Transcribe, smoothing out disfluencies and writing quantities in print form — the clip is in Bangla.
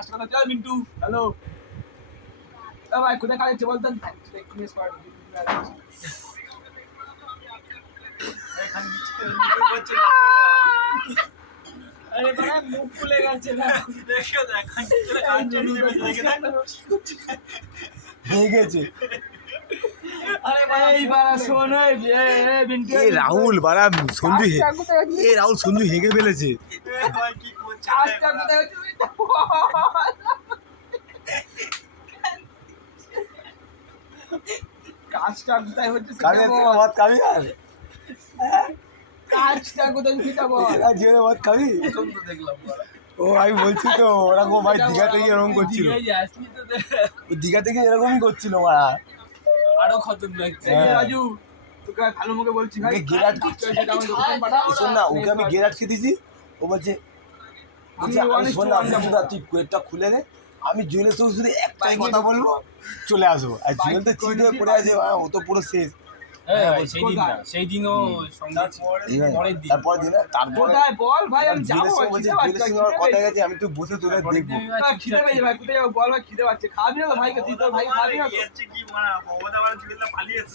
কাজটা কথা চল মিন্টু হ্যালো ভাই কোথায় কাজ বলতেন আরে বাবা মুখ খুলে গেছে না দেখো হয়ে গেছে রাহুল বাড়া সঞ্জু রাহুল সঞ্জু হেগে ফেলেছে কাজটা কোথায় হচ্ছে মদ খাবি আর কাজটা কোথায় সেটা বল জীবনে মদ খাবি দেখলাম ও আমি বলছি তো ওরকম ভাই দীঘা থেকে এরকম করছিল দীঘা থেকে এরকমই করছিল মারা আরো খতরনাক রাজু তোকে ভালো মুখে বলছি ভাই গেট আটকে শোন না ওকে আমি গেট আটকে দিছি ও বলছে আমি শোন না তুই কোয়েটটা খুলে দে আমি জুয়েলের সঙ্গে শুধু একটাই কথা বলবো চলে আসবো আর জুয়েল তো চিড়ে পড়ে আছে ও তো পুরো শেষ সেই দিনও তারপরে দিন তারপরে বল ভাই আমি যাবো জুয়েলের সঙ্গে আমার কথা গেছে আমি তো বসে তোরে দেখবো খিদে পেয়েছে ভাই কোথায় বল ভাই খিদে পাচ্ছে খাবি না তো ভাইকে তুই তো ভাই খাবি না তো কি মারা বাবা আমার ছেলেটা পালিয়েছে